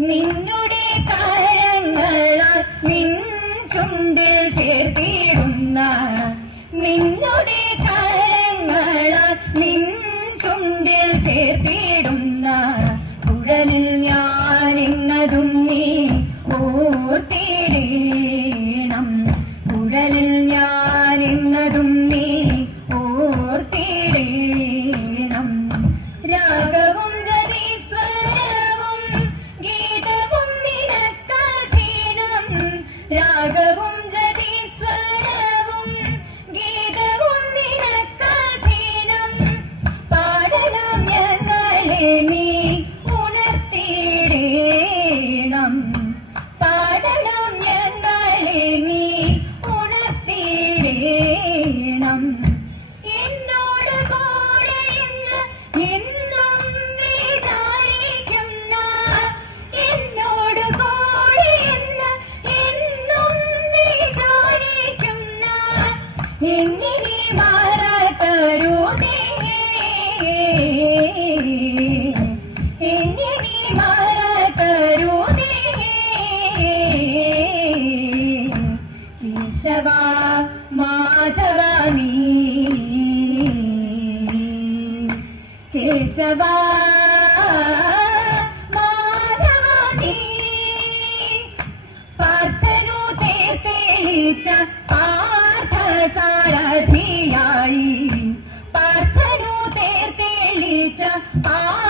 നിന്നുടെ ചേർത്തിടുന്ന നിന്നുടെ നിൻ ചുണ്ടിൽ ചേർത്തിടുന്ന കുഴലിൽ ഞാൻ എന്നതും നീ എന്നിനെ മാറാത്തരുതേ എന്നിനെ മാറാത്തരുതേ കേശവ മാധവ നീ. കേശവ teacher.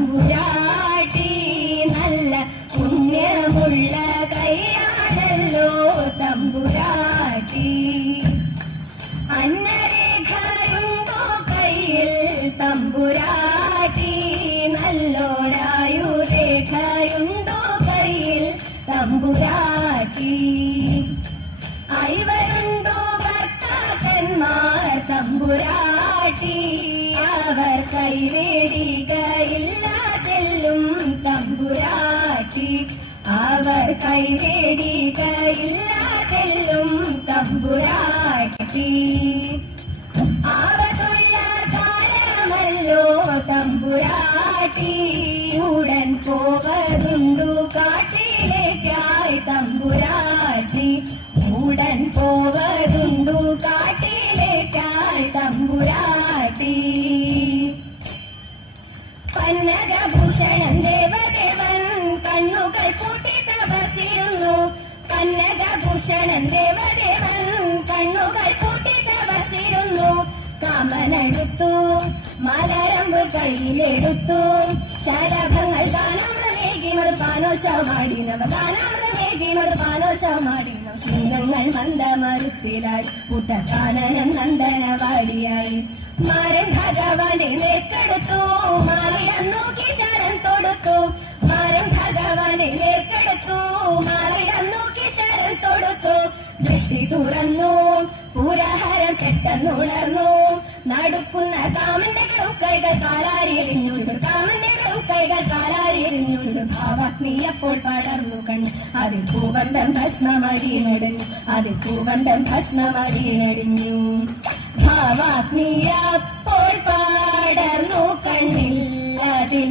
തമ്പുരാട്ടി നല്ല പുണ്യമുള്ള കൈയാണല്ലോ തമ്പുരാട്ടി. അന്നരേഖയുണ്ടോ കയ്യിൽ തമ്പുരാട്ടി? നല്ലോരായുരേഖയുണ്ടോ കയ്യിൽ തമ്പുരാട്ടി അവർ കൈവേടികയില്ലാതെല്ലും തമ്പുരാട്ടി ആവതുള്ള കാലമല്ലോ തമ്പുരാട്ടി പന്നകഭൂഷണൻ ദേവദേവൻ കണ്ണുകൾ കൂട്ടി തപസിരുന്നു കമലെടുത്തു മലരമ്പ് കയ്യിലെടുത്തു ശലഭങ്ങൾ പാലോത്സവമാടി മധുപാനോത്സവമാടി നവഗാനാമൃതേകി പാലോത്സവമാടി സിംഹങ്ങൾ മന്ദമരുത്തിലായി പുത്തകാനനം നന്ദനവാടിയായി. മാരൻ ഭഗവാനെ നേക്കെടുത്തു മാറിടം തുറന്നു പുരഹരം പെട്ടെന്നുണർന്നു നടക്കുന്ന കാമന്റെ കൈകൾ കാലാരിയെറിഞ്ഞു കാമന്റെ കൈകൾ കാലാരിയെറിഞ്ഞു ഭാവാഗ്നി അപ്പോൾ പടർന്നു കണ്ണു. അതിൽ പൂവന്തം ഭസ്മമരീനടിഞ്ഞു അതിൽ പൂവന്തം ഭസ്മമരീനടിഞ്ഞു ഭാവാഗ്നി അപ്പോൾ പടർന്നു കണ്ണിൽ അതിൽ